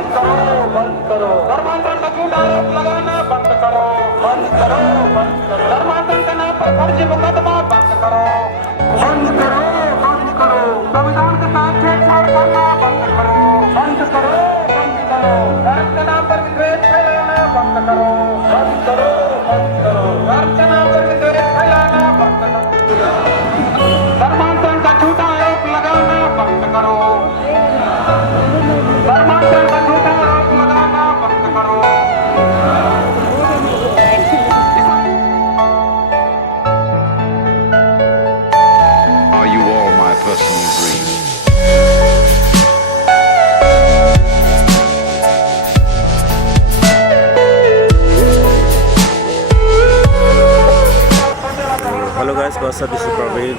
बंद करो। धर्मांतरण का झूठा आरोप लगाना बंद करो, बंद करो, बंद करो। धर्मांतरण के नाम पर फर्जी मुकदमा बंद करो, बंद करो, बंद करो। संविधान के साथ छेड़छाड़ करना बंद करो, बंद करो, बंद करो। धर्म के नाम पर विद्वेष फैलाना बंद करो, बंद करो, बंद करो। धर्म के नाम पर विद्वेष फैलाना बंद करो। धर्मांतरण का झूठा आरोप लगाना बंद करो, धर्मांतरण का झूठा आरोप लगाना बंद करो। Are you all my personal dreams? Hello guys, बस this is Praveen.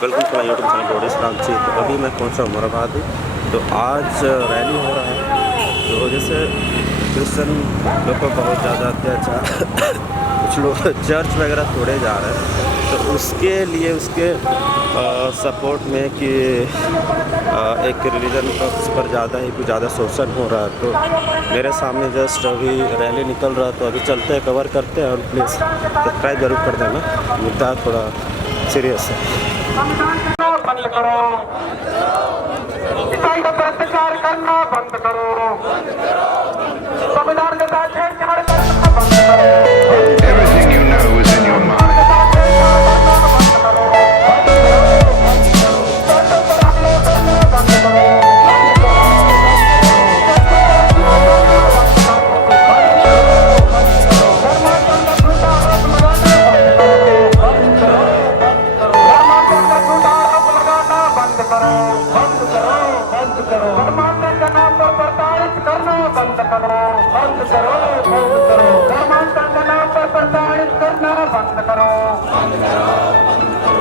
Welcome to my YouTube channel road Ranchi. तो अभी मैं पहुंचा उमराबाद। तो आज रैली हो रहा है, तो वजह से क्रिश्चियन लोग को बहुत ज़्यादा अत्याचार कुछ लोग चर्च वगैरह तोड़े जा रहे हैं। तो उसके लिए उसके सपोर्ट में कि एक रिलीजन पक्ष पर ज़्यादा ही कुछ ज़्यादा शोषण हो रहा है। तो मेरे सामने जस्ट अभी रैली निकल रहा है, तो अभी चलते हैं, कवर करते हैं। और प्लीज़ सब्सक्राइब जरूर कर देना, मुद्दा थोड़ा सीरियस है। बंद करो, ईसाई का भ्रष्टाचार करना बंद करो, संविधान के साथ छेड़छाड़ करना बंद करो। Everything you know is in your mind.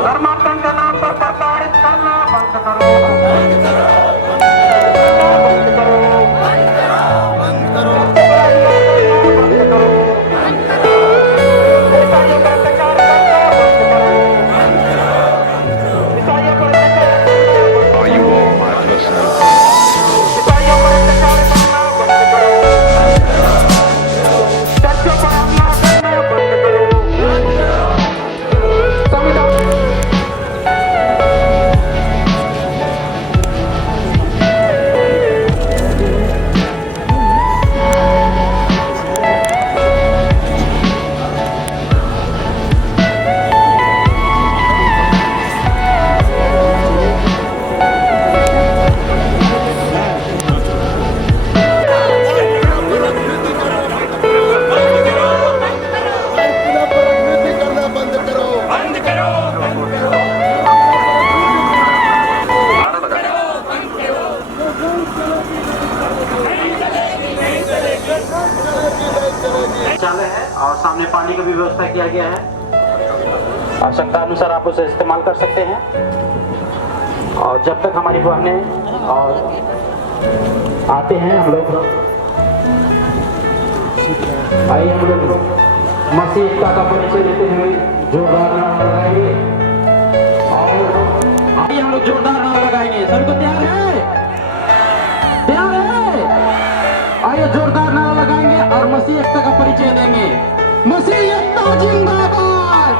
धर्मांतरण के नाम पर प्रताड़ित करना बंद करो, बंद करो, बंद करो, बंद करो, बंद करो, बंद करो। ईसाइयों पर अत्याचार करना बंद करो, ईसाइयों पर अत्याचार करना बंद करो। Are you all my personal dreams? ईसाइयों पर अत्याचार करना बंद करो, चर्चों पर हमला करना बंद करो। है और सामने पानी की भी व्यवस्था किया गया है। आवश्यकता अनुसार आप उसे इस्तेमाल कर सकते हैं। और जब तक हमारी बहनें और आते हैं, हम लोग आइए हम लोग मसीह एकता का परिचय देते हुए जोरदार नारा लगाएंगे। और आइए हम लोग जोरदार नारा लगाएंगे। सभी को तैयार है? तैयार है? आइए जोरदार नारा लगाएंगे और मसीह एकता का परिचय देंगे। मसीह एकता जिंदाबाद,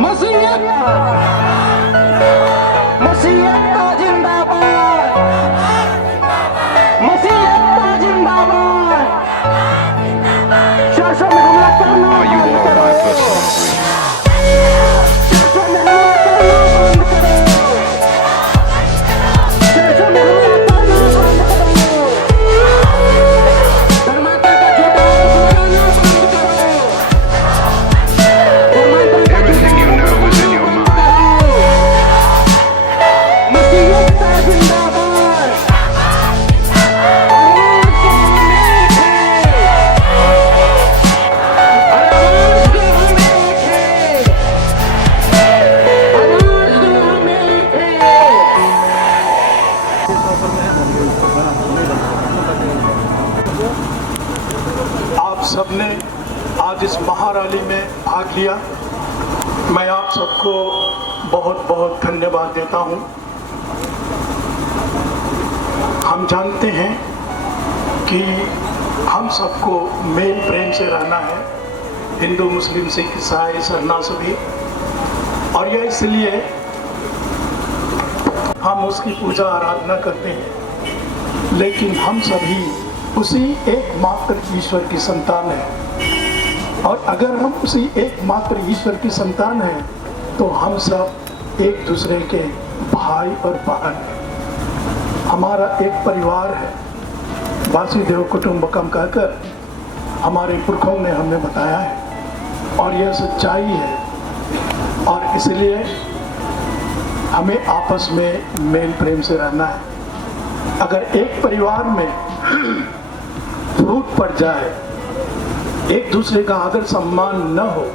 मसीह एकता, मसीह एकता जिंदाबाद, मसीह एकता जिंदाबाद। चर्चों में हमला करना Are you बंद all करो, my personal dreams? चर्चों में हमला करना बंद करो, चर्चों में हमला करना बंद करो। धर्मांतरण का झूठा आरोप लगाना बंद करो, धर्मांतरण का Everything you know is in your mind. मसीह एकता जिंदाबाद। आवाज को हम एक हैं, आवाज को हम एक हैं, आवाज को हम एक हैं। आप सबने आज इस महारैली में भाग लिया। मैं आप सबको बहुत बहुत धन्यवाद देता हूं। जानते हैं कि हम सबको मेल प्रेम से रहना है, हिंदू मुस्लिम सिख ईसाई सरना सभी, और यह इसलिए हम उसकी पूजा आराधना करते हैं। लेकिन हम सभी उसी एकमात्र ईश्वर की संतान हैं, और अगर हम उसी एकमात्र ईश्वर की संतान हैं तो हम सब एक दूसरे के भाई और बहन हैं। हमारा एक परिवार है, वासुदेव कुटुंबकम कहकर हमारे पुरखों ने हमें बताया है, और यह सच्चाई है। और इसलिए हमें आपस में मेल प्रेम से रहना है। अगर एक परिवार में फूट पड़ जाए, एक दूसरे का आदर सम्मान न हो,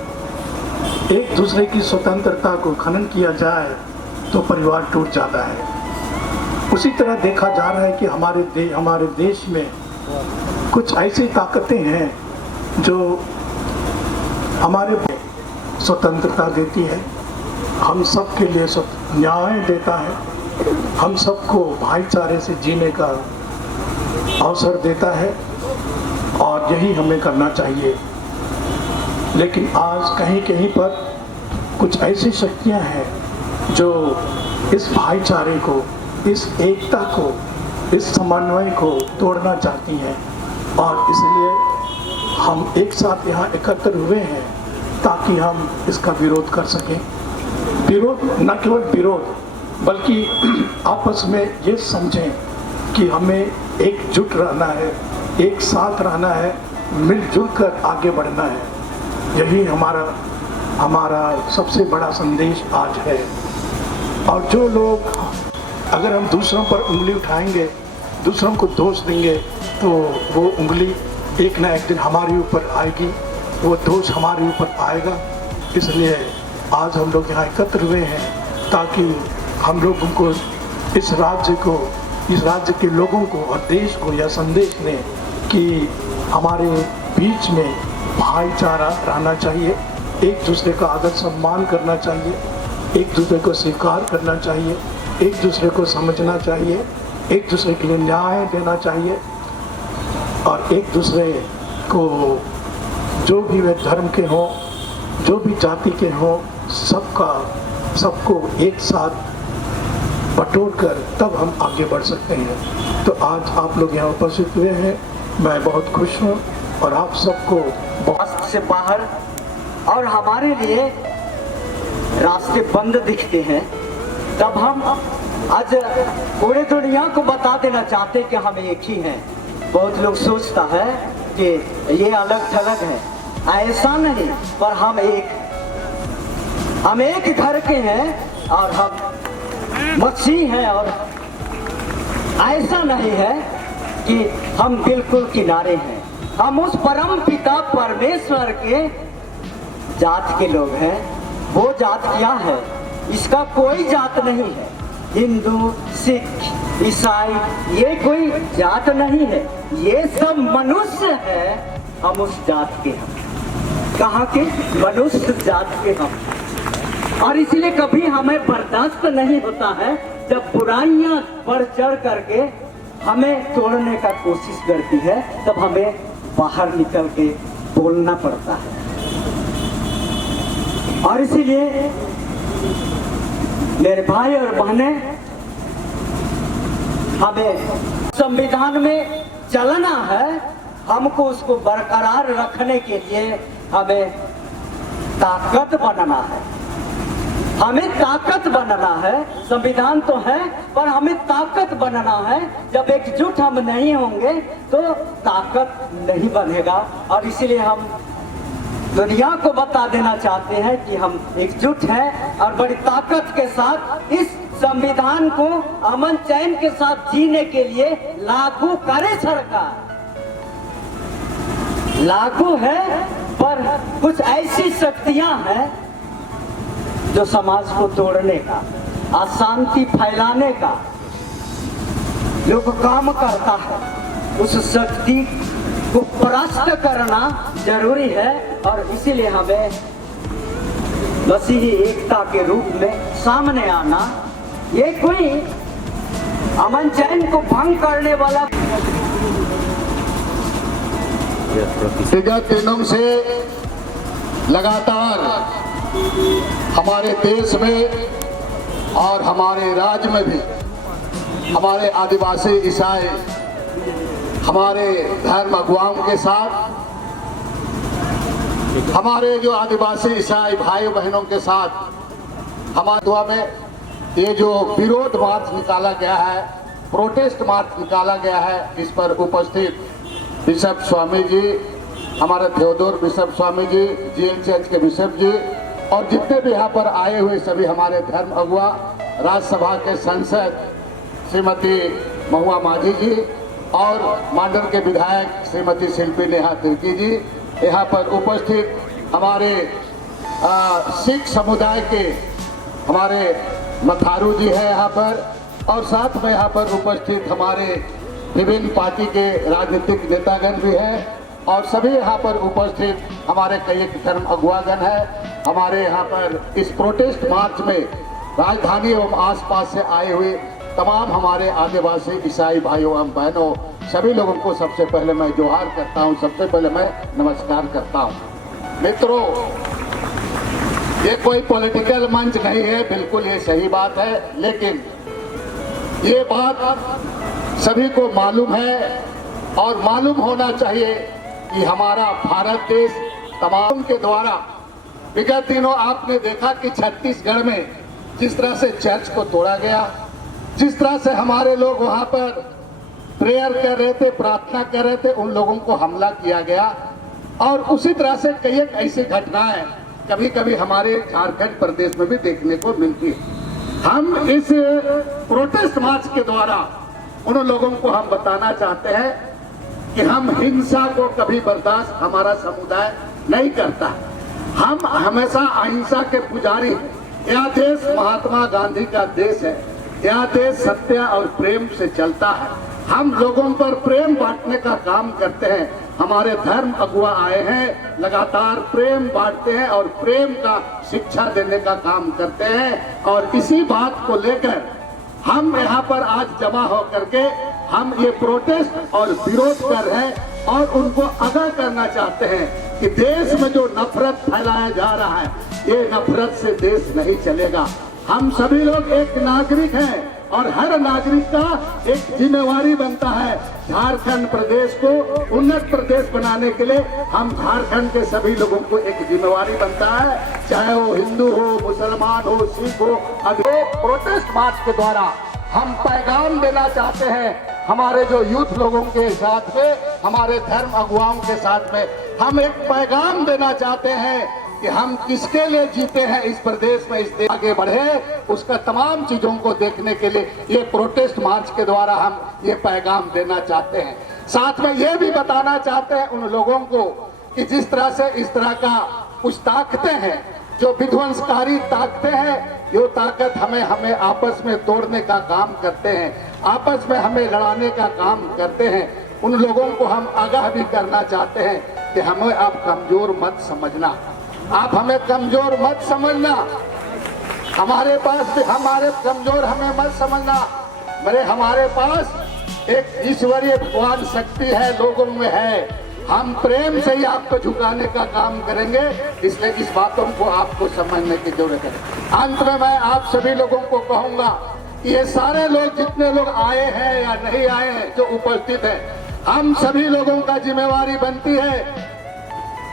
एक दूसरे की स्वतंत्रता को खनन किया जाए तो परिवार टूट जाता है। उसी तरह देखा जा रहा है कि हमारे देश में कुछ ऐसी ताकतें हैं जो हमारे स्वतंत्रता देती है, हम सब के लिए न्याय देता है, हम सबको भाईचारे से जीने का अवसर देता है, और यही हमें करना चाहिए। लेकिन आज कहीं कहीं पर कुछ ऐसी शक्तियां हैं जो इस भाईचारे को, इस एकता को, इस समन्वय को तोड़ना चाहती हैं, और इसलिए हम एक साथ यहाँ एकत्र हुए हैं ताकि हम इसका विरोध कर सकें। विरोध न केवल विरोध, बल्कि आपस में ये समझें कि हमें एकजुट रहना है, एक साथ रहना है, मिलजुल कर आगे बढ़ना है। यही हमारा सबसे बड़ा संदेश आज है। और जो लोग, अगर हम दूसरों पर उंगली उठाएंगे, दूसरों को दोष देंगे, तो वो उंगली एक ना एक दिन हमारे ऊपर आएगी, वो दोष हमारे ऊपर आएगा। इसलिए आज हम लोग यहाँ एकत्र हुए हैं ताकि हम लोगों को इस राज्य के लोगों को और देश को यह संदेश दें कि हमारे बीच में भाईचारा रहना चाहिए, एक दूसरे का आदर सम्मान करना चाहिए, एक दूसरे को स्वीकार करना चाहिए, एक दूसरे को समझना चाहिए, एक दूसरे के लिए न्याय देना चाहिए, और एक दूसरे को जो भी वे धर्म के हों, जो भी जाति के हों, सबको एक साथ बटोर कर तब हम आगे बढ़ सकते हैं। तो आज आप लोग यहाँ उपस्थित हुए हैं, मैं बहुत खुश हूँ, और आप सबको रास्ते से बाहर और हमारे लिए रास्ते बंद दिखते हैं, तब हम आज पूरे दुनिया को बता देना चाहते कि हम एक ही हैं। बहुत लोग सोचता है कि ये अलग थलग है, ऐसा नहीं, पर हम एक घर के हैं, और हम मसीह हैं, और ऐसा नहीं है कि हम बिल्कुल किनारे हैं। हम उस परम पिता परमेश्वर के जात के लोग हैं। वो जात क्या है? इसका कोई जात नहीं है। हिंदू, सिख, ईसाई, ये कोई जात नहीं है, ये सब मनुष्य है। हम उस जात के हैं। कहाँ के? मनुष्य जात के हम। और इसलिए कभी हमें बर्दाश्त नहीं होता है जब बुराइयां बढ़ चढ़ करके हमें तोड़ने का कोशिश करती है, तब हमें बाहर निकल के बोलना पड़ता है। और इसीलिए मेरे भाई और बहनें, हमें संविधान में चलना है। हमको उसको बरकरार रखने के लिए हमें ताकत बनना है। हमें ताकत बनना है। संविधान तो है, पर हमें ताकत बनना है। जब एकजुट हम नहीं होंगे तो ताकत नहीं बनेगा। और इसीलिए हम दुनिया को बता देना चाहते हैं कि हम एकजुट हैं, और बड़ी ताकत के साथ इस संविधान को अमन चैन के साथ जीने के लिए लागू करे। सरकार लागू है, पर कुछ ऐसी शक्तियां हैं जो समाज को तोड़ने का, अशांति फैलाने का लोग काम करता है। उस शक्ति को परास्त करना जरूरी है, और इसीलिए हमें मसीही एकता के रूप में सामने आना। ये कोई अमन चैन को भंग करने वाला विगत दिनों से लगातार हमारे देश में और हमारे राज्य में भी हमारे आदिवासी ईसाई हमारे धर्म अगुवाओं के साथ, हमारे जो आदिवासी ईसाई भाई बहनों के साथ हमारे दुआ में ये जो विरोध मार्च निकाला गया है, प्रोटेस्ट मार्च निकाला गया है, इस पर उपस्थित बिशप स्वामी जी, हमारे Theodore bishop Swami ji, GL church के बिशप जी और जितने भी यहाँ पर आए हुए सभी हमारे धर्म अगुआ, राज्यसभा के सांसद श्रीमती महुआ माझी जी और मांडर के विधायक श्रीमती शिल्पी नेहा तिर्की जी, यहाँ पर उपस्थित हमारे सिख समुदाय के हमारे मथारू जी है यहाँ पर, और साथ में यहाँ पर उपस्थित हमारे विभिन्न पार्टी के राजनीतिक नेतागण भी हैं और सभी यहाँ पर उपस्थित हमारे कई धर्म अगुवागण हैं। हमारे यहाँ पर इस प्रोटेस्ट मार्च में राजधानी एवं आसपास से आए हुए तमाम हमारे आदिवासी ईसाई भाइयों एवं बहनों सभी लोगों को सबसे पहले मैं जोहार करता हूँ, सबसे पहले मैं नमस्कार करता हूँ। मित्रों, ये कोई पॉलिटिकल मंच नहीं है, बिल्कुल ये सही बात है, लेकिन ये बात सभी को मालूम है और मालूम होना चाहिए कि हमारा भारत देश तमाम के द्वारा विगत दिनों आपने देखा कि छत्तीसगढ़ में जिस तरह से चर्च को तोड़ा गया, जिस तरह से हमारे लोग वहां पर प्रेयर कर रहे थे, प्रार्थना कर रहे थे, उन लोगों को हमला किया गया। और उसी तरह से कई एक ऐसी घटनाएं कभी कभी हमारे झारखंड प्रदेश में भी देखने को मिलती है। हम इस प्रोटेस्ट मार्च के द्वारा उन लोगों को हम बताना चाहते हैं कि हम हिंसा को कभी बर्दाश्त हमारा समुदाय नहीं करता। हम हमेशा अहिंसा के पुजारी हैं। यह देश महात्मा गांधी का देश है। यह देश सत्य और प्रेम से चलता है। हम लोगों पर प्रेम बांटने का काम करते हैं। हमारे धर्म अगुआ आए हैं, लगातार प्रेम बांटते हैं और प्रेम का शिक्षा देने का काम करते हैं। और इसी बात को लेकर हम यहाँ पर आज जमा होकर के हम ये प्रोटेस्ट और विरोध कर रहे हैं और उनको आगाह करना चाहते हैं कि देश में जो नफरत फैलाया जा रहा है, ये नफरत से देश नहीं चलेगा। हम सभी लोग एक नागरिक हैं और हर नागरिक का एक जिम्मेवारी बनता है झारखंड प्रदेश को उन्नत प्रदेश बनाने के लिए। हम झारखंड के सभी लोगों को एक जिम्मेवारी बनता है, चाहे वो हिंदू हो, मुसलमान हो, सिख हो। प्रोटेस्ट मार्च के द्वारा हम पैगाम देना चाहते हैं हमारे जो यूथ लोगों के साथ में, हमारे धर्म अगुवाओं के साथ में हम एक पैगाम देना चाहते हैं कि हम किसके लिए जीते हैं इस प्रदेश में, इस देश आगे बढ़े, उसका तमाम चीजों को देखने के लिए ये प्रोटेस्ट मार्च के द्वारा हम ये पैगाम देना चाहते हैं। साथ में ये भी बताना चाहते हैं उन लोगों को कि जिस तरह से इस तरह का कुछ ताकतें हैं जो विध्वंसकारी ताकतें हैं, जो ताकत हमें आपस में तोड़ने का काम करते हैं, आपस में हमें लड़ाने का काम करते हैं, उन लोगों को हम आगाह भी करना चाहते हैं कि हमें आप कमजोर मत समझना, आप हमें कमजोर मत समझना, हमारे पास भी हमारे कमजोर हमें मत समझना। हमारे पास एक ईश्वरीय भगवान शक्ति है, लोगों में है। हम प्रेम से ही आपको झुकाने का काम करेंगे, इसलिए इस बातों को आपको समझने की जरूरत है। अंत में मैं आप सभी लोगों को कहूंगा, ये सारे लोग जितने लोग आए हैं या नहीं आए हैं जो उपस्थित है, हम सभी लोगों का जिम्मेवारी बनती है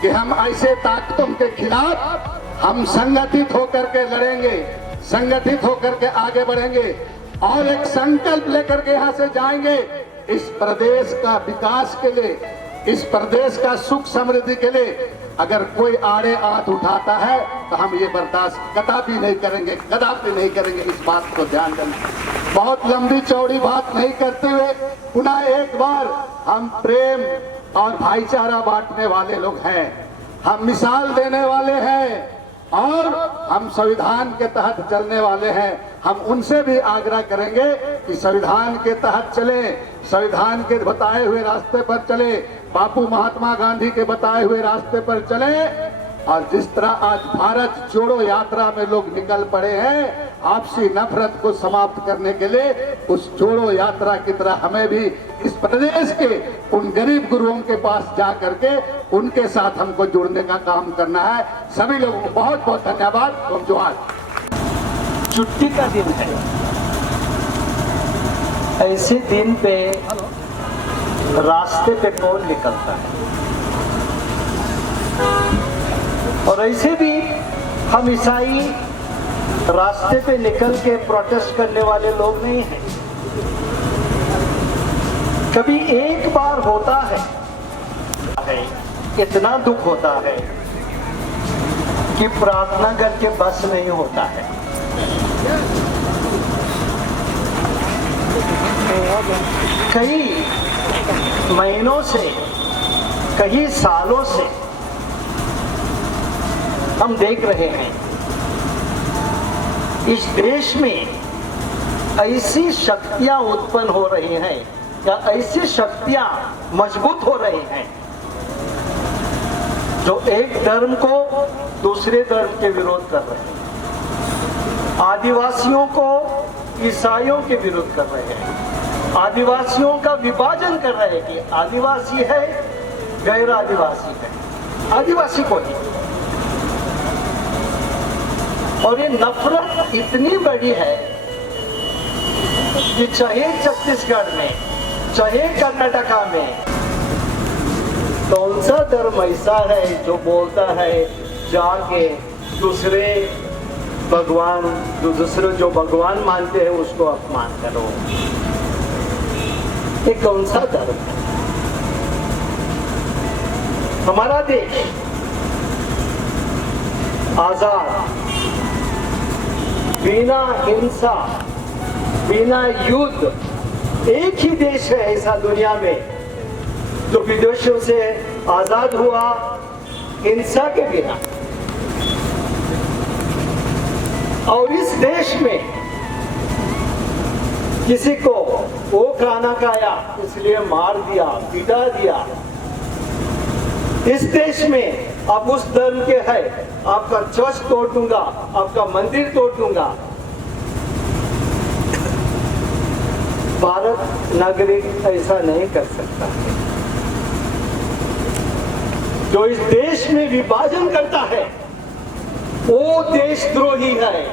कि हम ऐसे ताकतों के खिलाफ हम संगठित होकर के लड़ेंगे, संगठित होकर के आगे बढ़ेंगे और एक संकल्प लेकर के यहाँ से जाएंगे इस प्रदेश का विकास के लिए, इस प्रदेश का सुख समृद्धि के लिए। अगर कोई आड़े हाथ उठाता है तो हम ये बर्दाश्त कदापि नहीं करेंगे, कदापि नहीं करेंगे। इस बात को ध्यान देना। बहुत लंबी चौड़ी बात नहीं करते हुए पुनः एक बार, हम प्रेम और भाईचारा बांटने वाले लोग हैं, हम मिसाल देने वाले हैं और हम संविधान के तहत चलने वाले हैं। हम उनसे भी आग्रह करेंगे कि संविधान के तहत चले, संविधान के बताए हुए रास्ते पर चले, बापू महात्मा गांधी के बताए हुए रास्ते पर चले और जिस तरह आज भारत जोड़ो यात्रा में लोग निकल पड़े हैं आपसी नफरत को समाप्त करने के लिए, उस जोड़ो यात्रा की तरह हमें भी इस प्रदेश के उन गरीब गुरुओं के पास जा करके उनके साथ हमको जुड़ने का काम करना है। सभी लोगों को बहुत बहुत धन्यवाद और जोहार। छुट्टी का दिन है, ऐसे दिन पे रास्ते पे कौन निकलता है? और ऐसे भी हम ईसाई रास्ते पे निकल के प्रोटेस्ट करने वाले लोग नहीं हैं। कभी एक बार होता है, इतना दुख होता है कि प्रार्थना करके बस नहीं होता है। कई महीनों से, कई सालों से हम देख रहे हैं इस देश में ऐसी शक्तियां उत्पन्न हो रही हैं या ऐसी शक्तियां मजबूत हो रही हैं जो एक धर्म को दूसरे धर्म के विरोध कर रहे हैं, आदिवासियों को ईसाइयों के विरोध कर रहे हैं, आदिवासियों का विभाजन कर रहे हैं कि आदिवासी है, गैर आदिवासी है, आदिवासी को ही। और ये नफरत इतनी बड़ी है कि चाहे छत्तीसगढ़ में, चाहे कर्नाटका में, कौन सा धर्म ऐसा है जो बोलता है जाके दूसरे भगवान, दूसरे जो भगवान मानते हैं उसको अपमान करो? ये कौन सा धर्म है? हमारा देश आजाद, बिना हिंसा, बिना युद्ध, एक ही देश है ऐसा दुनिया में जो विदेशों से आजाद हुआ हिंसा के बिना। और इस देश में किसी को वो खाना खाया इसलिए मार दिया, पिटा दिया। इस देश में आप उस धर्म के हैं, आपका चर्च तोड़ दूंगा, आपका मंदिर तोड़ दूंगा। भारत नागरिक ऐसा नहीं कर सकता। जो इस देश में विभाजन करता है वो देशद्रोही है।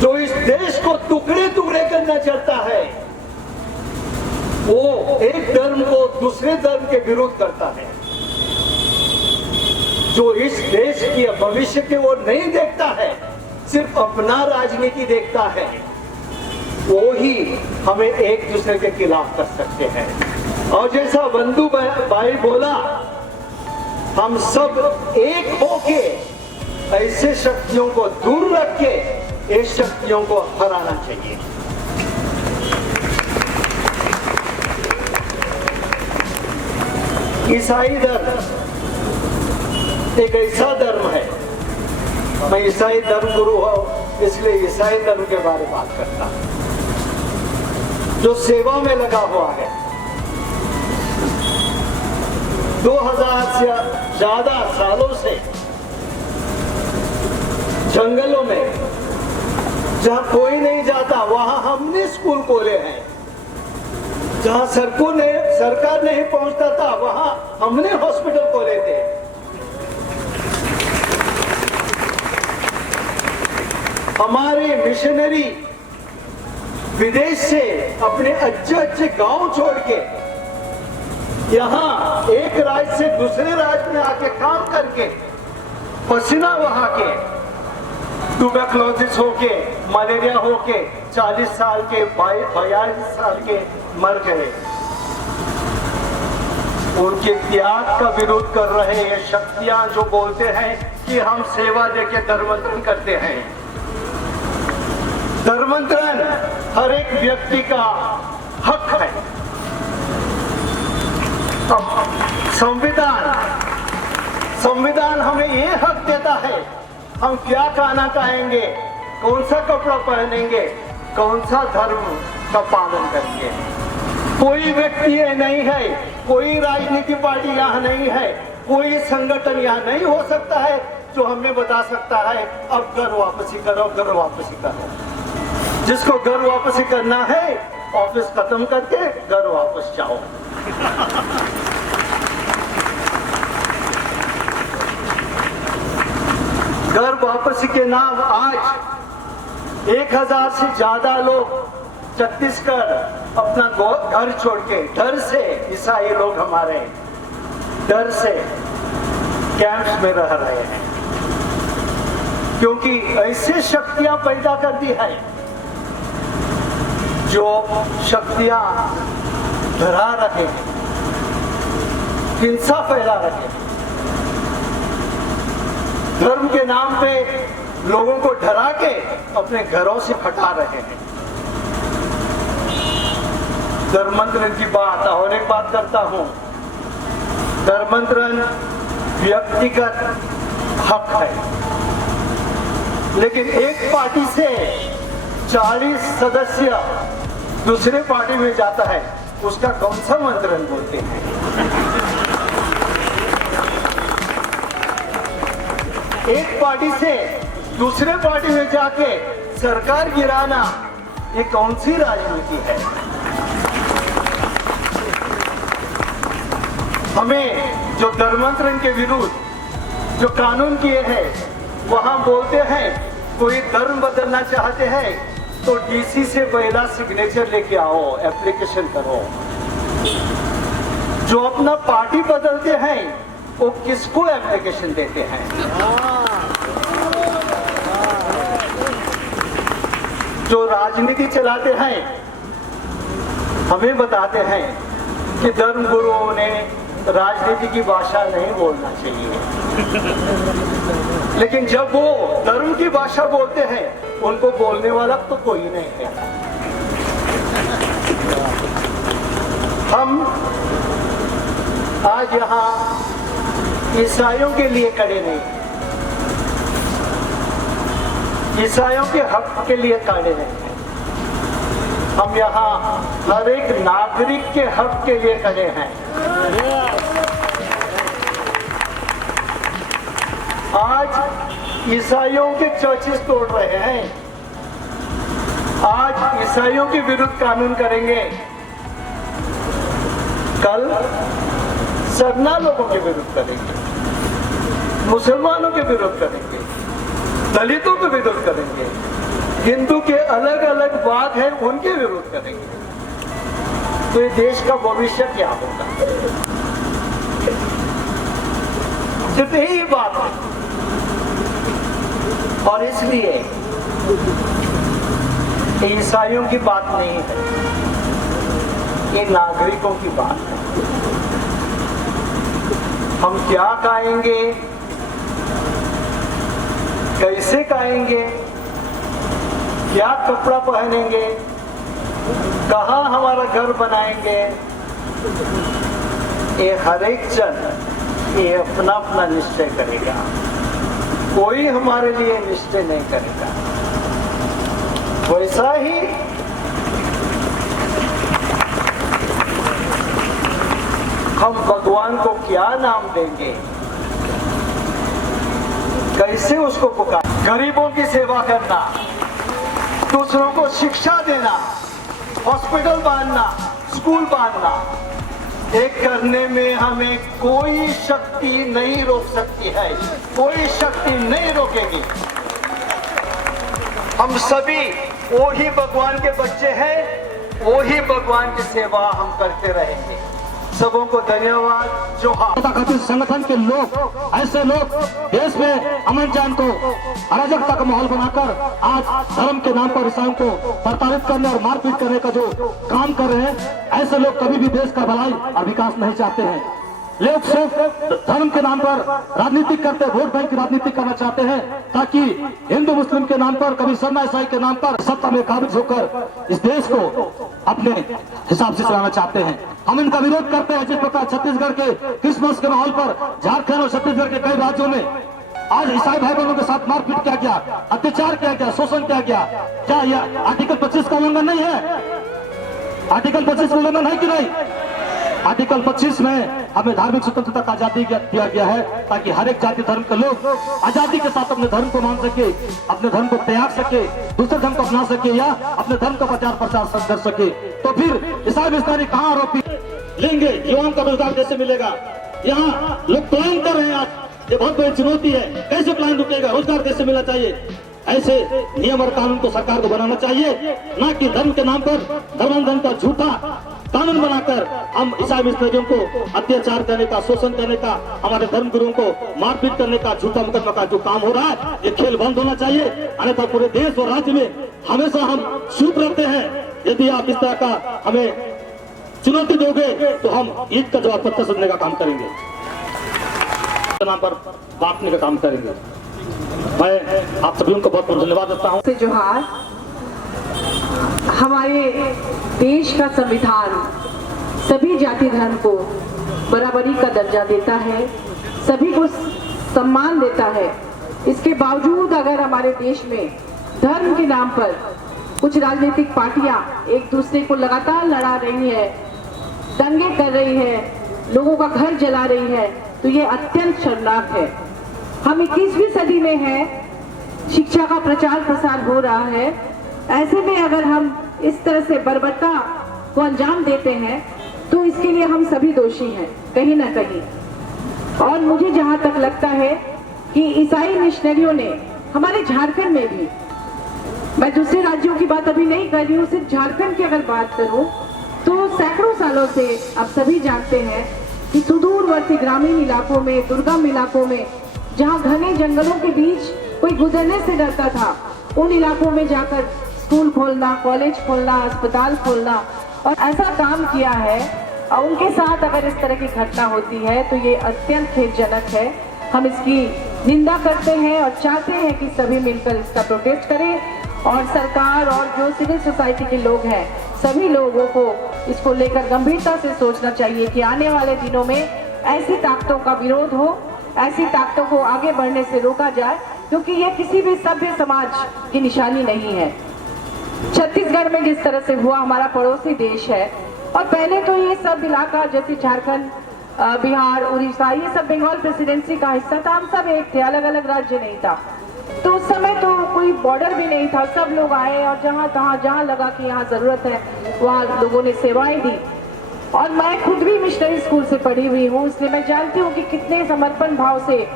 जो इस देश को टुकड़े टुकड़े करना चाहता है वो एक धर्म को दूसरे धर्म के विरोध करता है। जो इस देश की भविष्य की ओर नहीं देखता है, सिर्फ अपना राजनीति देखता है, वो ही हमें एक दूसरे के खिलाफ कर सकते हैं। और जैसा बंधु भाई बोला, हम सब एक होके ऐसे शक्तियों को दूर रख के इस शक्तियों को हराना चाहिए। ईसाई धर्म एक ऐसा धर्म है, मैं ईसाई धर्म गुरु हूं इसलिए ईसाई धर्म के बारे में बात करता हूं, जो सेवा में लगा हुआ है। 2000 से ज्यादा सालों से जंगलों में जहां कोई नहीं जाता वहां हमने स्कूल खोले हैं। जहां सरकार नहीं पहुंचता था वहां हमने हॉस्पिटल खोले थे। हमारे मिशनरी विदेश से अपने अच्छे गांव छोड़ के यहाँ एक राज्य से दूसरे राज्य में आके काम करके पसीना बहा के ट्यूबरक्लोसिस होके, मलेरिया होके 40 साल के 42 साल के मर गए। उनके त्याग का विरोध कर रहे ये शक्तियां जो बोलते हैं कि हम सेवा देके धर्मांतरण करते हैं। धर्मांतरण हर एक व्यक्ति का हक है। संविधान हमें ये हक देता है हम क्या खाना खाएंगे, कौन सा कपड़ा पहनेंगे, कौन सा धर्म का पालन करेंगे। कोई व्यक्ति ये नहीं है, कोई राजनीतिक पार्टी यहाँ नहीं है, कोई संगठन यहाँ नहीं हो सकता है जो हमें बता सकता है अब घर वापसी करो, घर वापसी करो। जिसको घर वापसी करना है ऑफिस खत्म करके घर वापस जाओ। घर वापसी के नाम आज 1000 से ज्यादा लोग छत्तीसगढ़ अपना घर छोड़ के डर से, ईसाई लोग हमारे डर से कैंप्स में रह रहे हैं, क्योंकि ऐसे शक्तियां पैदा कर दी है जो शक्तियां डरा रहे हैं, हिंसा फैला रहे हैं, धर्म के नाम पे लोगों को डरा के अपने घरों से हटा रहे हैं। धर्मांतरण की बात और एक बात करता हूं, धर्मांतरण व्यक्तिगत हक है, लेकिन एक पार्टी से 40 सदस्य दूसरे पार्टी में जाता है, उसका कौन सा मंत्रण बोलते हैं? एक पार्टी से दूसरे पार्टी में जाके सरकार गिराना, ये कौन सी राजनीति है? हमें जो धर्मांतरण के विरुद्ध जो कानून किए हैं, वहां बोलते हैं कोई धर्म बदलना चाहते हैं तो डीसी से पहला सिग्नेचर लेके आओ, एप्लीकेशन करो। जो अपना पार्टी बदलते हैं वो किसको एप्लीकेशन देते हैं? जो राजनीति चलाते हैं हमें बताते हैं कि धर्म गुरुओं ने राजनीति की भाषा नहीं बोलना चाहिए, लेकिन जब वो धर्म की भाषा बोलते हैं उनको बोलने वाला तो कोई नहीं है। हम आज यहाँ ईसाइयों के लिए खड़े नहीं, ईसाइयों के हक के लिए खड़े नहीं, हम यहाँ हर एक नागरिक के हक के लिए खड़े हैं। आज ईसाइयों के चर्चेस तोड़ रहे हैं, आज ईसाइयों के विरुद्ध कानून करेंगे, कल सरना लोगों के विरुद्ध करेंगे, मुसलमानों के विरुद्ध करेंगे, दलितों के विरुद्ध करेंगे, हिंदू के अलग अलग बात है उनके विरुद्ध करेंगे, तो ये देश का भविष्य क्या होगा? सिर्फ यही बात है। और इसलिए ईसाइयों की बात नहीं है, ये नागरिकों की बात है। हम क्या खाएंगे, कैसे खाएंगे, क्या कपड़ा पहनेंगे, कहाँ हमारा घर बनाएंगे, ये हर एक जन ये अपना अपना निश्चय करेगा, कोई हमारे लिए निश्चय नहीं करेगा। वैसा ही हम भगवान को क्या नाम देंगे, कैसे उसको पुकार? गरीबों की सेवा करना, दूसरों को शिक्षा देना, हॉस्पिटल बांधना, स्कूल बांधना, एक करने में हमें कोई शक्ति नहीं रोक सकती है, कोई शक्ति नहीं रोकेगी। हम सभी वही भगवान के बच्चे हैं, वही भगवान की सेवा हम करते रहेंगे। सबों को धन्यवाद। जोहार। तथाकथित संगठन के लोग, ऐसे लोग देश में अमन चैन को अराजकता का माहौल बनाकर आज धर्म के नाम पर ईसाइयों को प्रताड़ित करने और मारपीट करने का जो काम कर रहे हैं, ऐसे लोग कभी भी देश का भलाई और विकास नहीं चाहते हैं। लोग सिर्फ धर्म के नाम पर राजनीति करते, वोट बैंक की राजनीति करना चाहते हैं, ताकि हिंदू मुस्लिम के नाम पर, कभी सरना ईसाई के नाम पर सत्ता में काबिज होकर इस देश को अपने हिसाब से चलाना चाहते हैं। हम इनका विरोध करते हैं। जिस प्रकार छत्तीसगढ़ के क्रिसमस के माहौल पर झारखंड और छत्तीसगढ़ के कई राज्यों में आज ईसाई भाई बहनों के साथ मारपीट किया गया, अत्याचार किया गया, शोषण किया गया, क्या यह आर्टिकल 25 का उल्लंघन नहीं है? आर्टिकल 25 का उल्लंघन है कि नहीं? आर्टिकल 25 में हमें धार्मिक स्वतंत्रता का आजादी दिया गया है ताकि हर एक जाति धर्म के लोग आजादी के साथ अपने धर्म को मान सके, अपने धर्म को त्याग सके, दूसरे धर्म को अपना सके या अपने धर्म का प्रचार कर सके। तो फिर ईसाई मिशनरी कहाँ आरोपी लेंगे? युवाओं का रोजगार कैसे मिलेगा? यहाँ लोग प्लान कर रहे हैं, आज ये बहुत बड़ी चुनौती है। कैसे प्लान रुकेगा? रोजगार कैसे मिलना चाहिए? ऐसे नियम और कानून को सरकार को बनाना चाहिए, ना कि धर्म के नाम पर धर्मांतरण का झूठा कानून बनाकर हम ईसाई मिशनरियों को अत्याचार करने का, शोषण करने का, हमारे धर्म गुरुओं को मारपीट करने का झूठा मुकदमा का जो काम हो रहा है, ये खेल बंद होना चाहिए। अन्यथा पूरे देश और राज्य में हमेशा हम चुप रहते हैं। यदि आप इस तरह का हमें चुनौती दोगे तो हम ईद का जवाब पत्थर समझने का काम करेंगे, नाम पर बांटने का काम करेंगे। मैं आप सभी को बहुत बहुत धन्यवाद देता हूँ। जोहार। हमारे देश का संविधान सभी जाति धर्म को बराबरी का दर्जा देता है, सभी को सम्मान देता है। इसके बावजूद अगर हमारे देश में धर्म के नाम पर कुछ राजनीतिक पार्टियां एक दूसरे को लगातार लड़ा रही है, दंगे कर रही है, लोगों का घर जला रही है, तो ये अत्यंत शर्मनाक है। हम 21वीं सदी में हैं, शिक्षा का प्रचार प्रसार हो रहा है। ऐसे में अगर हम इस तरह से बर्बरता को अंजाम देते हैं तो इसके लिए हम सभी दोषी हैं कहीं ना कहीं। और मुझे जहां तक लगता है कि ईसाई मिशनरियों ने हमारे झारखंड में भी, मैं दूसरे राज्यों की बात अभी नहीं कर रही हूँ, सिर्फ झारखंड की अगर बात करूँ तो सैकड़ों सालों से आप सभी जानते हैं कि सुदूरवर्ती ग्रामीण इलाकों में, दुर्गम इलाकों में, जहाँ घने जंगलों के बीच कोई गुजरने से डरता था, उन इलाकों में जाकर स्कूल खोलना, कॉलेज खोलना, अस्पताल खोलना और ऐसा काम किया है। और उनके साथ अगर इस तरह की घटना होती है तो ये अत्यंत खेदजनक है। हम इसकी निंदा करते हैं और चाहते हैं कि सभी मिलकर इसका प्रोटेस्ट करें और सरकार और जो सिविल सोसाइटी के लोग हैं, सभी लोगों को इसको लेकर गंभीरता से सोचना चाहिए कि आने वाले दिनों में ऐसी ताकतों का विरोध हो, ऐसी ताकतों को आगे बढ़ने से रोका जाए, क्योंकि ये किसी भी सभ्य समाज की निशानी नहीं है। छत्तीसगढ़ में जिस तरह से हुआ, हमारा पड़ोसी देश है, और पहले तो ये सब इलाका जैसे झारखंड, बिहार, उड़ीसा, ये सब बंगाल प्रेसिडेंसी का हिस्सा था। हम सब एक थे, अलग अलग राज्य नहीं था। तो उस समय तो कोई बॉर्डर भी नहीं था, सब लोग आए और जहाँ लगा कि यहाँ जरूरत है वहाँ लोगों ने सेवाएं दी। और मैं खुद भी मिशनरी स्कूल से पढ़ी हुई हूँ, इसलिए मैं जानती हूँ कि कितने समर्पण भाव से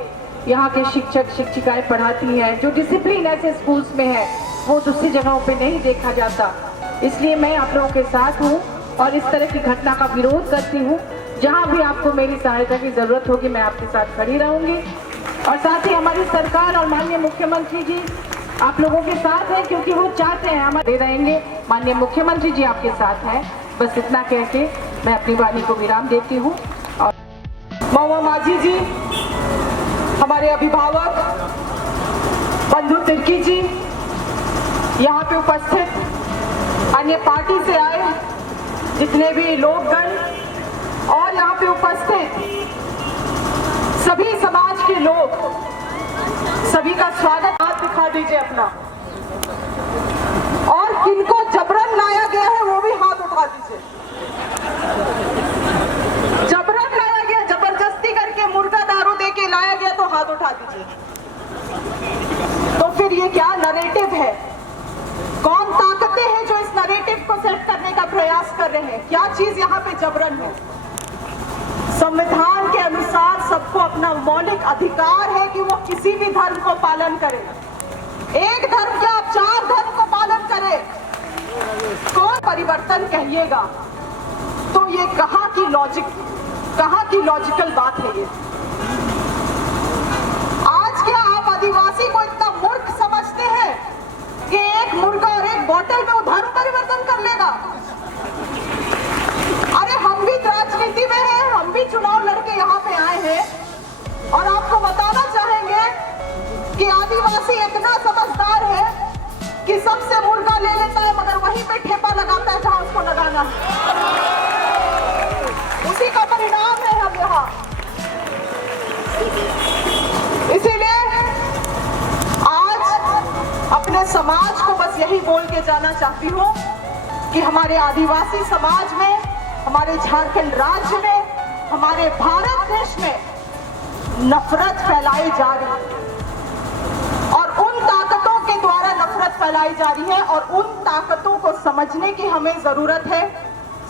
यहाँ के शिक्षक शिक्षिकाएं पढ़ाती हैं। जो डिसिप्लिन ऐसे स्कूल्स में है वो दूसरी जगहों पे नहीं देखा जाता। इसलिए मैं आप लोगों के साथ हूँ और इस तरह की घटना का विरोध करती हूँ। जहाँ भी आपको मेरी सहायता की जरूरत होगी मैं आपके साथ खड़ी रहूंगी। और साथ ही हमारी सरकार और माननीय मुख्यमंत्री जी आप लोगों के साथ हैं, क्योंकि वो चाहते हैं हमारे रहेंगे। माननीय मुख्यमंत्री जी आपके साथ हैं। बस इतना कह के मैं अपनी वाणी को विराम देती हूँ। और महुआ माझी जी, हमारे अभिभावक बंधु तिर्की जी, यहाँ पे उपस्थित अन्य पार्टी से आए जितने भी लोकगण और यहाँ पे उपस्थित सभी समाज के लोग, सभी का स्वागत। हाथ दिखा दीजिए अपना, और किनको जबरन लाया गया है वो भी हाथ उठा दीजिए। जबरन लाया गया, जबरदस्ती करके मुर्गा दारू दे के लाया गया तो हाथ उठा दीजिए। तो फिर ये क्या नरेटिव है? कौन ताकतें हैं जो इस नरेटिव को सेट करने का प्रयास कर रहे हैं? क्या चीज यहाँ पे जबरन है? संविधान के अनुसार सबको अपना मौलिक अधिकार है कि वो किसी भी धर्म को पालन करे। एक धर्म क्या, आप 4 धर्म को पालन करें। कौन परिवर्तन कहिएगा? तो ये कहाँ की लॉजिकल बात है ये? आज क्या आप आदिवासी को इतना मूर्ख समझते हैं कि एक मुर्गा और एक बोतल में वो धर्म परिवर्तन कर लेगा? अरे हम भी राजनीति में हैं, हम भी चुनाव लड़के यहाँ पे आए हैं और आपको बताना चाहेंगे कि आदिवासी इतना समझदार है कि सबसे मुर्गा ले लेता है मगर वहीं पे ठेपा लगाता है जहाँ उसको लगाना है। उसी का परिणाम है हम यहाँ। इसीलिए आज अपने समाज को बस यही बोल के जाना चाहती हूँ कि हमारे आदिवासी समाज में, हमारे झारखंड राज्य में हमारे भारत देश में नफरत फैलाई जा रही है और उन ताकतों के द्वारा नफरत फैलाई जा रही है और उन ताकतों को समझने की हमें जरूरत है,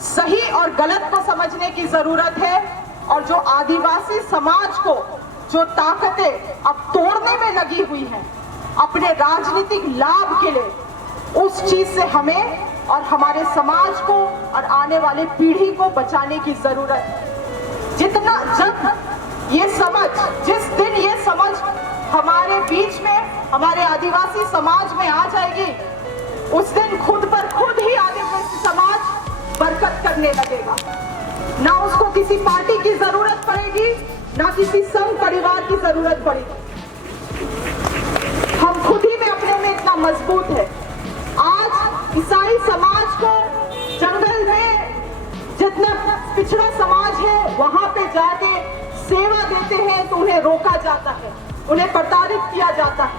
सही और गलत को समझने की जरूरत है। और जो आदिवासी समाज को जो ताकतें अब तोड़ने में लगी हुई हैं अपने राजनीतिक लाभ के लिए, उस चीज से हमें और हमारे समाज को और आने वाले पीढ़ी को बचाने की जरूरत है। जितना जब ये समझ, जिस दिन ये समझ हमारे बीच में, हमारे आदिवासी समाज में आ जाएगी, उस दिन खुद पर खुद ही आदिवासी समाज बरकत करने लगेगा। ना उसको किसी पार्टी की जरूरत पड़ेगी, ना किसी संघ परिवार की जरूरत पड़ेगी। हम खुद ही में अपने में इतना मजबूत है। आज ईसाई समाज को जंगल में जितना पिछड़ा समाज है वहां पे जाके सेवा देते हैं तो उन्हें रोका जाता है, उन्हें प्रताड़ित किया जाता है।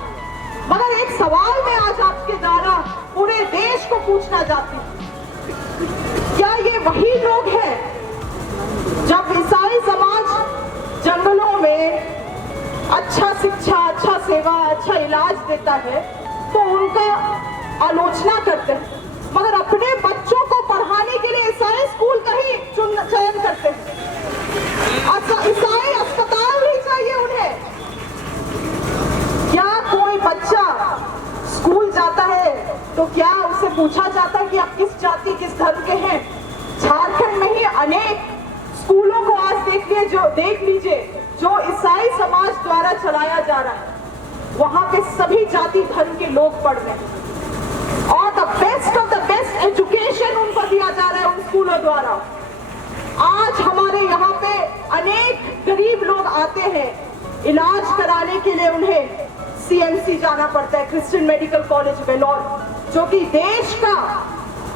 मगर एक सवाल मैं आज आपके द्वारा पूरे देश को पूछना चाहती हूँ, क्या ये वही लोग हैं जब ईसाई समाज जंगलों में अच्छा शिक्षा, अच्छा सेवा, अच्छा इलाज देता है तो उनका आलोचना करते हैं, मगर अपने बच्चों को पढ़ाने के लिए ईसाई स्कूल का ही चयन करते हैं? ईसाई अस्पताल भी चाहिए उन्हें। क्या कोई बच्चा स्कूल जाता है तो क्या उससे पूछा जाता है कि आप किस जाति, किस धर्म के हैं? झारखंड में ही अनेक स्कूलों को आज देख लीजिए जो ईसाई समाज द्वारा चलाया जा रहा है, वहां पे सभी जाति धर्म के लोग पढ़ रहे हैं और the best of the best education उनको दिया जा रहा है उन स्कूलों द्वारा। आज हमारे यहाँ पे अनेक गरीब लोग आते हैं, इलाज कराने के लिए उन्हें CMC जाना पड़ता है, क्रिश्चियन मेडिकल कॉलेज वेलोर, जो कि देश का,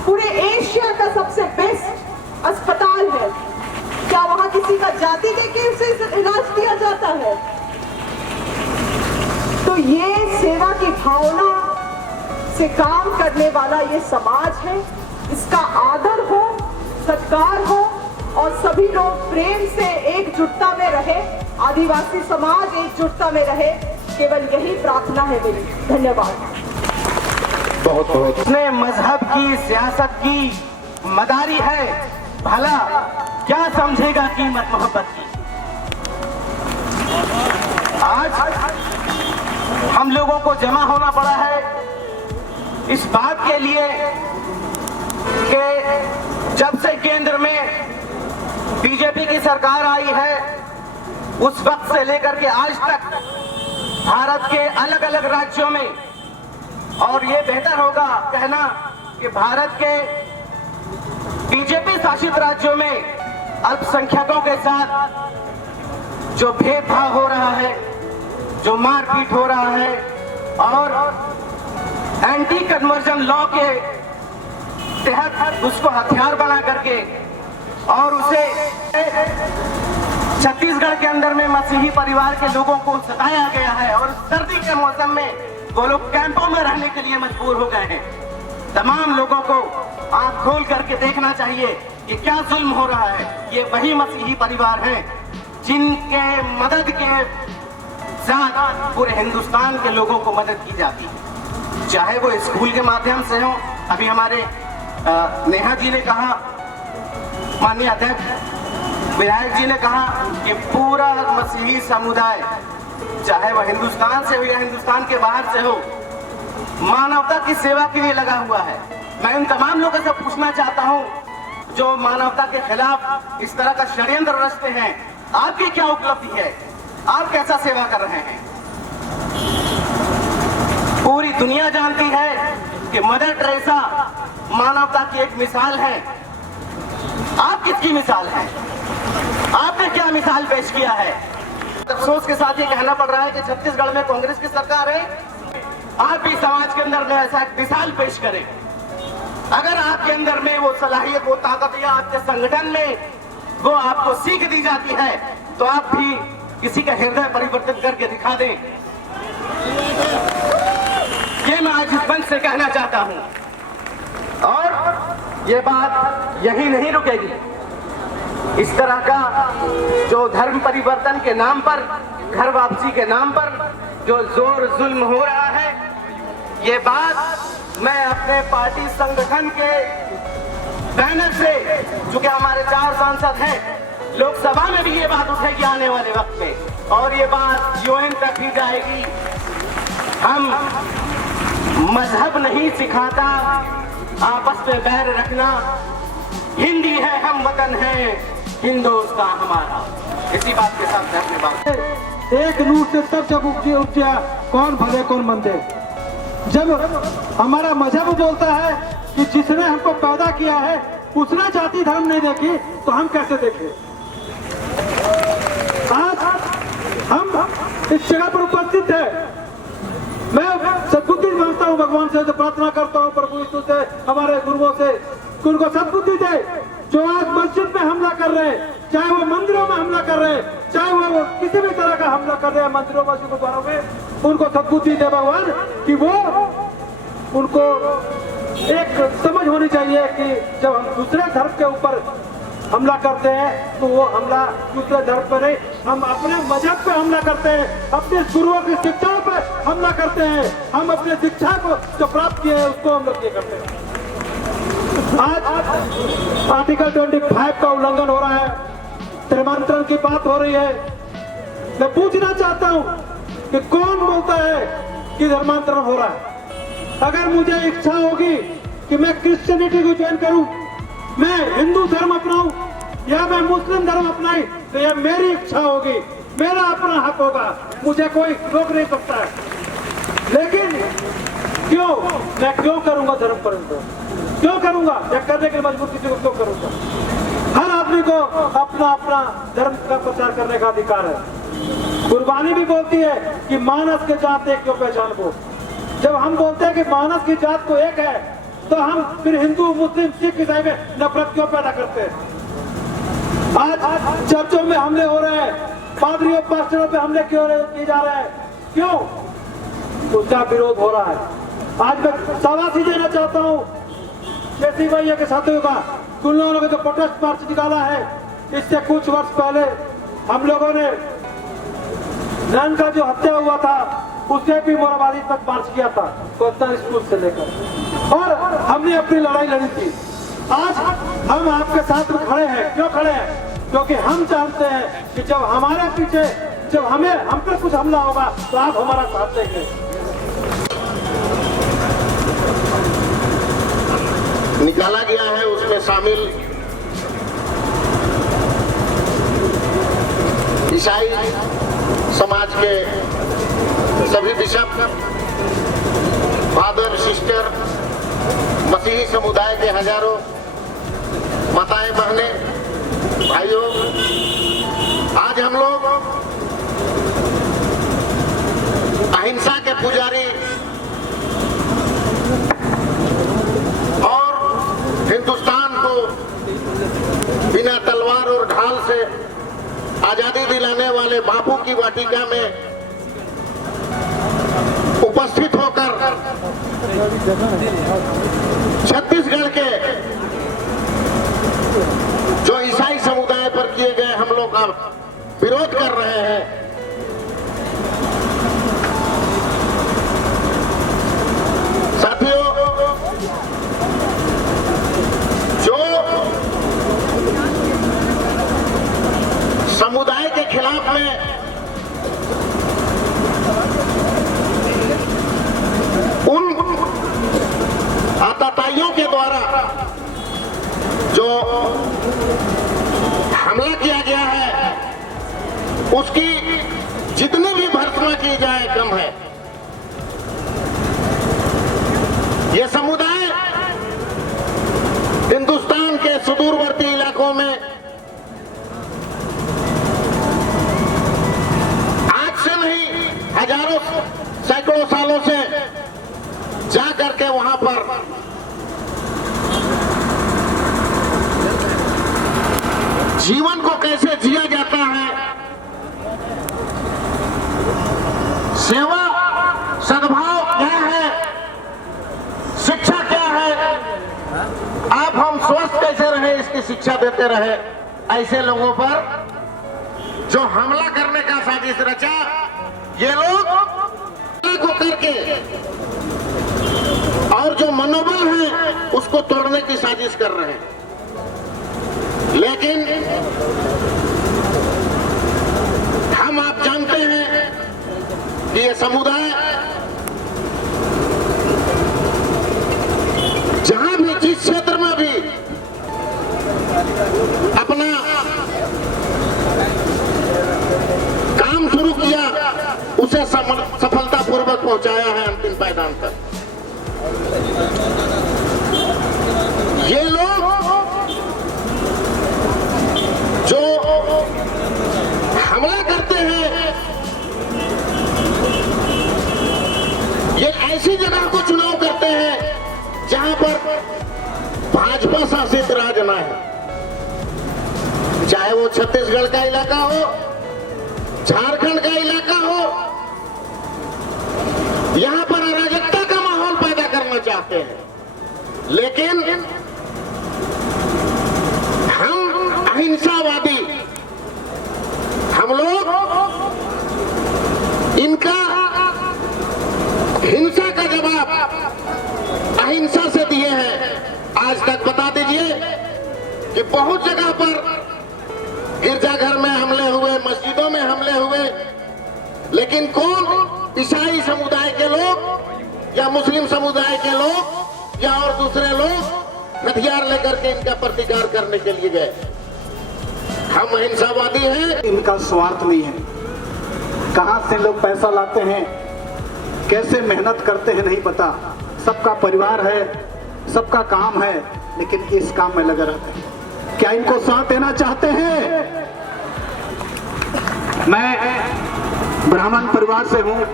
पूरे एशिया का सबसे बेस्ट अस्पताल है। क्या वहां किसी का जाति देके उसे इलाज दिया जाता है? तो ये सेवा की भावना से काम करने वाला ये समाज है, इसका आदर हो, सत्कार हो और सभी लोग प्रेम से एकजुटता में रहे, आदिवासी समाज एकजुटता में रहे, केवल यही प्रार्थना है मेरी। धन्यवाद। बहुत बहुत उसने मजहब की, सियासत की मदारी है, भला क्या समझेगा कीमत मोहब्बत की। आज हम लोगों को जमा होना पड़ा है इस बात के लिए कि जब से केंद्र में बीजेपी की सरकार आई है, उस वक्त से लेकर के आज तक भारत के अलग अलग राज्यों में, और ये बेहतर होगा कहना कि भारत के बीजेपी शासित राज्यों में अल्पसंख्यकों के साथ जो भेदभाव हो रहा है, जो मारपीट हो रहा है और एंटी कन्वर्जन लॉ के तहत उसको हथियार बना करके और उसे छत्तीसगढ़ के अंदर में मसीही परिवार के लोगों को सताया गया है और सर्दी के मौसम में वो लोग कैंपों में रहने के लिए मजबूर हो गए हैं। तमाम लोगों को आंख खोल करके देखना चाहिए कि क्या जुल्म हो रहा है। ये वही मसीही परिवार हैं जिनके मदद के साथ पूरे हिंदुस्तान के लोगों को मदद की जाती है, चाहे वो स्कूल के माध्यम से हो। अभी हमारे नेहा जी ने कहा, माननीय अध्यक्ष विधायक जी ने कहा कि पूरा मसीही समुदाय, चाहे वह हिंदुस्तान से हो या हिंदुस्तान के बाहर से हो, मानवता की सेवा के लिए लगा हुआ है। मैं उन तमाम लोगों से पूछना चाहता हूं जो मानवता के खिलाफ इस तरह का षड्यंत्र रचते हैं, आपकी क्या उपलब्धि है? आप कैसा सेवा कर रहे हैं? पूरी दुनिया जानती है कि मदर टेरेसा मानवता की एक मिसाल है। आप किसकी मिसाल हैं? आपने क्या मिसाल पेश किया है? अफसोस के साथ ये कहना पड़ रहा है कि छत्तीसगढ़ में कांग्रेस की सरकार है। आप भी समाज के अंदर में ऐसा एक मिसाल पेश करें। अगर आपके अंदर में वो सलाहियत, वो ताकत या आपके संगठन में वो आपको सीख दी जाती है तो आप भी किसी का हृदय परिवर्तित करके दिखा दें। ये मैं आज इस मंच से कहना चाहता हूं और ये बात यही नहीं रुकेगी। इस तरह का जो धर्म परिवर्तन के नाम पर, घर वापसी के नाम पर जो जोर जुल्म हो रहा है, ये बात मैं अपने पार्टी संगठन के बैनर से, चूंकि हमारे 4 सांसद हैं, लोकसभा में भी ये बात उठेगी आने वाले वक्त में, और ये बात यूएन तक भी जाएगी। हम मजहब नहीं सिखाता आपस में बैर रखना, हिंदी है हम वतन है हिंदुस्तान हमारा। इसी बात के साथ मैं अपनी बात, एक नूर से सब जब उपजा, कौन भले कौन मंदे। जब हमारा मजहब बोलता है कि जिसने हमको पैदा किया है उसने जाति धर्म नहीं देखी, तो हम कैसे देखें? आज हम इस जगह पर उपस्थित है, मैं सद्बुद्धि मांगता हूँ भगवान से, प्रार्थना करता हूँ प्रभु यीशु से, हमारे गुरुओं से, उनको सद्बुद्धि दे। जो आज मस्जिद में हमला कर रहे हैं, चाहे वो मंदिरों में हमला कर रहे हैं, चाहे वो किसी भी तरह का हमला कर रहे हैं मंदिरों में, गुरुद्वारों में, उनको सद्बुद्धि दे भगवान कि वो, उनको एक समझ होनी चाहिए कि जब हम दूसरे धर्म के ऊपर हमला करते हैं तो वो हमला दूसरे धर्म पर नहीं, हम अपने मजहब पे हमला करते हैं, अपने गुरुओं की शिक्षाओं पे हमला करते हैं, हम अपने शिक्षा को जो प्राप्त किए हैं उसको हम लोग ये करते हैं। आज आर्टिकल 25 का उल्लंघन हो रहा है, धर्मांतरण की बात हो रही है। मैं पूछना चाहता हूं कि कौन बोलता है कि धर्मांतरण हो रहा है? अगर मुझे इच्छा होगी कि मैं क्रिश्चियनिटी को ज्वाइन करूं, मैं हिंदू धर्म अपनाऊं या मैं मुस्लिम धर्म अपनाई, तो यह मेरी इच्छा होगी, मेरा अपना हक होगा, मुझे कोई रोक नहीं सकता है। लेकिन क्यों, मैं क्यों करूंगा धर्म परिवर्तन? क्यों करूंगा? या करने के मजबूर किसी को क्यों करूंगा? हर आदमी को अपना अपना धर्म का प्रचार करने का अधिकार है। गुरबानी भी बोलती है कि मानस के जात एक क्यों पहचान को। जब हम बोलते हैं कि मानस की जात को एक है, तो हम फिर हिंदू, मुस्लिम, सिख, ईसाई में नफरत क्यों पैदा करते हैं? आज चर्चों में हमले हो रहे हैं, पादरियों, पास्टरों पे हमले क्यों किए जा रहे हैं? क्यों? उसका विरोध हो रहा है। आज मैं शाबाशी देना चाहता हूँ जैसी भैया के साथियों का, उन लोगों ने जो प्रोटेस्ट मार्च निकाला है, इससे कुछ वर्ष पहले हम लोगों ने नन का जो हत्या हुआ था उससे भी मोराबादी तक मार्च किया था, कोस्ता स्कूल से लेकर, और हमने अपनी लड़ाई लड़ी थी। आज हम आपके साथ में खड़े हैं। क्यों खड़े हैं? क्योंकि हम जानते हैं कि जब हमारे पीछे, जब हम पे कुछ हमला होगा तो आप हमारा साथ देंगे। निकाला गया है उसमें शामिल ईसाई समाज के सभी बिशप, फादर, सिस्टर, मसीही समुदाय के हजारों माताएं, बहनें, भाइयों, आज हम लोग अहिंसा के पुजारी और हिंदुस्तान को बिना तलवार और ढाल से आजादी दिलाने वाले बापू की वाटिका में उपस्थित होकर छत्तीसगढ़ के जो ईसाई समुदाय पर किए गए हमलों का विरोध कर रहे हैं। साथियों, जो समुदाय के खिलाफ में उन आतताइयों के द्वारा जो हमला किया गया है, उसकी जितनी भी भर्त्सना की जाए कम है। ये समुदाय हिंदुस्तान के सुदूरवर्ती इलाकों में आज से नहीं, हजारों, सैकड़ों सालों से जा करके वहां पर जीवन को कैसे जिया जाता है, सेवा, सद्भाव क्या है, शिक्षा क्या है, आप हम स्वस्थ कैसे रहे इसकी शिक्षा देते रहे। ऐसे लोगों पर जो हमला करने का साजिश रचा, ये लोग को करके और जो मनोबल है उसको तोड़ने की साजिश कर रहे हैं। लेकिन हम आप जानते हैं कि ये समुदाय जहां भी, जिस क्षेत्र में भी अपना काम शुरू किया, उसे सफलतापूर्वक पहुंचाया है अंतिम पायदान तक। ये लोग जो हमला करते हैं, ये ऐसी जगह को चुनाव करते हैं जहां पर भाजपा शासित राज न है, चाहे वो छत्तीसगढ़ का इलाका हो, झारखंड का इलाका हो। यहां पर अराजकता का माहौल पैदा करना चाहते हैं, लेकिन हम अहिंसावादी, हम लोग इनका हिंसा का जवाब अहिंसा से दिए हैं। आज तक बता दीजिए कि बहुत जगह पर गिरजाघर में हमले हुए, मस्जिदों में हमले हुए, लेकिन कौन? ईसाई समुदाय के लोग या मुस्लिम समुदाय के लोग या और दूसरे लोग हथियार लेकर के इनका प्रतिकार करने के लिए गए। हम अहिंसावादी हैं। इनका स्वार्थ नहीं है। कहां से लोग पैसा लाते हैं, कैसे मेहनत करते हैं नहीं पता। सबका परिवार है, सबका काम है, लेकिन इस काम में लगे रहते हैं। क्या इनको साथ देना चाहते हैं? मैं ब्राह्मण परिवार से हूं।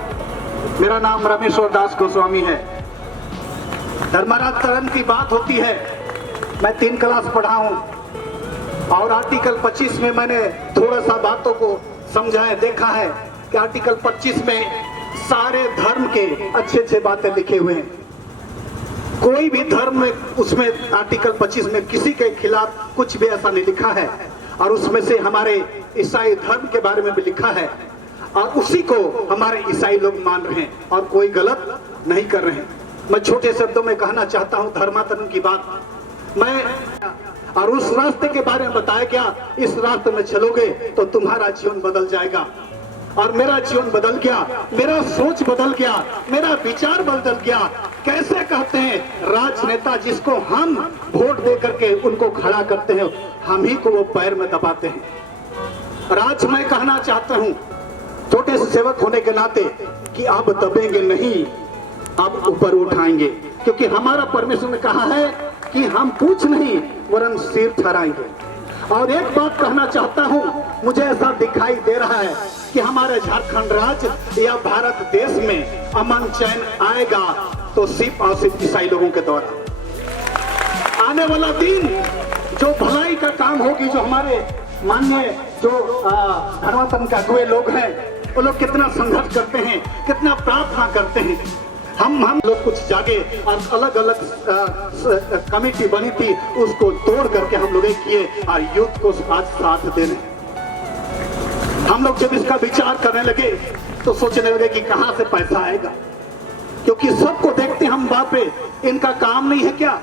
मेरा नाम रमेश्वर दास गोस्वामी है। धर्मांतरण की बात होती है। मैं 3 क्लास पढ़ा हूं और आर्टिकल 25 में मैंने थोड़ा सा बातों को समझा है, देखा है कि आर्टिकल 25 में सारे धर्म के अच्छे बातें लिखे हुए हैं। कोई भी धर्म में उसमें आर्टिकल 25 में किसी के खिलाफ कुछ भी ऐसा नहीं लिखा है, और उसमें से हमारे ईसाई धर्म के बारे में भी लिखा है, और उसी को हमारे ईसाई लोग मान रहे हैं और कोई गलत नहीं कर रहे हैं। मैं छोटे शब्दों में कहना चाहता हूं धर्मांतरण की बात। मैं और उस रास्ते के बारे में बताया गया, इस रास्ते में चलोगे तो तुम्हारा जीवन बदल जाएगा। और मेरा जीवन बदल गया, मेरा सोच बदल गया, मेरा विचार बदल गया। कैसे कहते हैं राजनेता जिसको हम वोट दे करके उनको खड़ा करते हैं, हम ही को वो पैर में दबाते हैं। राज मैं कहना चाहता हूं छोटे से सेवक होने के नाते कि आप दबेंगे नहीं, आप ऊपर उठाएंगे, क्योंकि हमारा परमेश्वर ने कहा है कि हम पूछ नहीं वरन सिर ठहराएंगे। और एक बात कहना चाहता हूं, मुझे ऐसा दिखाई दे रहा है कि हमारे झारखंड राज्य या भारत देश में अमन चैन आएगा तो सिर्फ और सिर्फ ईसाई लोगों के द्वारा। आने वाला दिन जो भलाई का काम होगी, जो हमारे माननीय जो धर्मांतरण के अगुए लोग हैं, वो लोग कितना संघर्ष करते हैं, कितना प्रार्थना करते हैं। हम लोग कुछ जागे और अलग अलग कमेटी बनी थी, उसको तोड़ करके हम लोग किए और यूथ को आज साथ देने। हम लोग जब इसका विचार करने लगे तो सोचने लगे कि कहां से पैसा आएगा, क्योंकि सबको देखते हम बाप रे, इनका काम नहीं है क्या,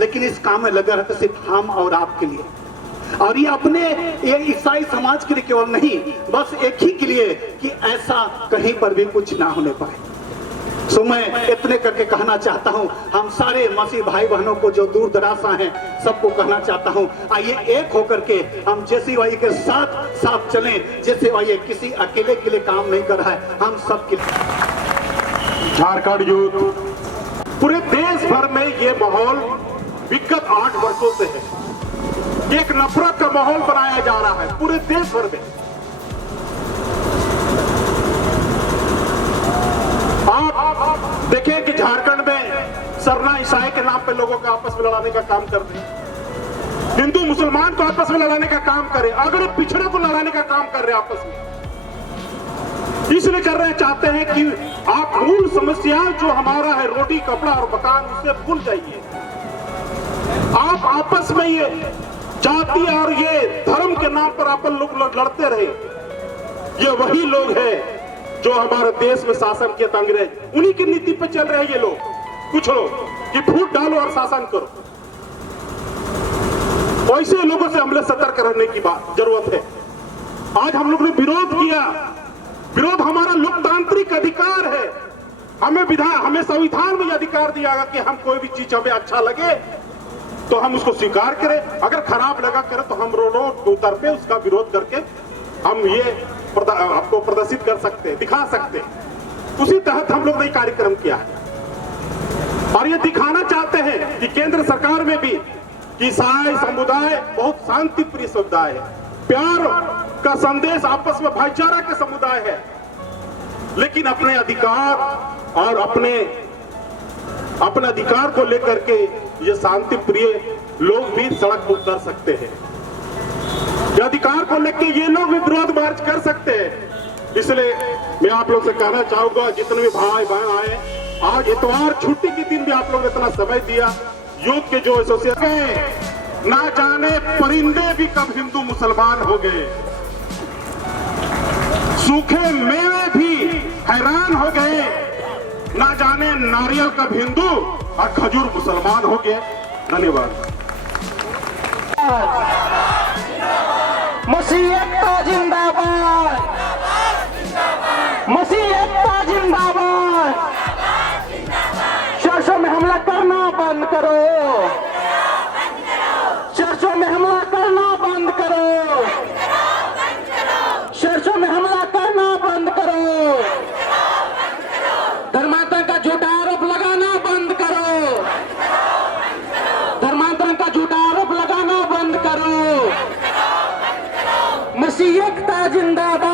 लेकिन इस काम में लगा रहता सिर्फ हम और आपके लिए। और ये अपने ये ईसाई समाज के लिए केवल नहीं, बस एक ही के लिए कि ऐसा कहीं पर भी कुछ ना होने पाए। सो मैं इतने करके कहना चाहता हूं, हम सारे मसीह भाई बहनों को जो दूर दराज हैं सबको कहना चाहता हूं, आइए एक होकर के हम जेसीवाई के साथ चलें। जेसीवाई किसी अकेले के लिए काम नहीं कर रहा है, हम सब के लिए। झारखंड यूथ पूरे देश भर में ये माहौल विगत 8 वर्षों से है। एक नफरत का माहौल बनाया जा रहा है पूरे देश भर में। आप देखें कि झारखंड में सरना ईसाई के नाम पे लोगों को आपस में लड़ाने का काम कर रहे हैं, हिंदू मुसलमान को आपस में लड़ाने का काम करे, अगर पिछड़े को लड़ाने का काम कर रहे हैं आपस में। इसलिए कर रहे चाहते हैं कि आप मूल समस्या जो हमारा है रोटी कपड़ा और मकान, उससे भूल जाइए। आप आपस में ये जाति और ये धर्म नाम पर अपन लोग लड़ते रहे, ये वही लोग हैं जो हमारे देश में शासन किया था अंग्रेज, उन्हीं की नीति पे चल रहे हैं ये लोग, कुछ लोग कि फूट डालो और शासन करो। ऐसे लोगों से हमने सतर्क रहने की बात जरूरत है। आज हम लोग ने विरोध किया, विरोध हमारा लोकतांत्रिक अधिकार है। हमें संविधान में अधिकार दिया गया कि हम कोई भी चीज हमें अच्छा लगे तो हम उसको स्वीकार करें, अगर खराब लगा करें तो हम रोडों के उतर पे उसका विरोध करके हम ये आपको प्रदर्शित कर सकते हैं, दिखा सकते हैं। उसी तहत हम लोग ने कार्यक्रम किया है और ये दिखाना चाहते हैं कि केंद्र सरकार में भी ईसाई समुदाय बहुत शांति प्रिय समुदाय है, प्यार का संदेश, आपस में भाईचारा का समुदाय है, लेकिन अपने अधिकार और अपने अधिकार को लेकर के ये शांति प्रिय लोग भी सड़क पर उतर सकते हैं। ये अधिकार को लेकर ये लोग भी विरोध मार्च कर सकते हैं। इसलिए मैं आप लोग से कहना चाहूंगा, जितने भी भाई बहन आए, आज इतवार छुट्टी के दिन भी आप लोग ने इतना समय दिया, यूथ के जो एसोसिएशन, ना जाने परिंदे भी कब हिंदू मुसलमान हो गए, सूखे मेवे भी हैरान हो गए, ना जाने नारियल कब हिंदू और खजूर मुसलमान हो गए। धन्यवाद। मसीह एकता जिंदाबाद, मसीह एकता जिंदाबाद। चर्चों में हमला करना बंद करो, चर्चों में हमला करना बंद करो, चर्चों में हमला करना बंद करो, धर्मांतरण का झूठा आरोप लगाना बंद करो, धर्मांतरण का झूठा आरोप लगाना बंद करो। मसीह एकता जिंदाबाद।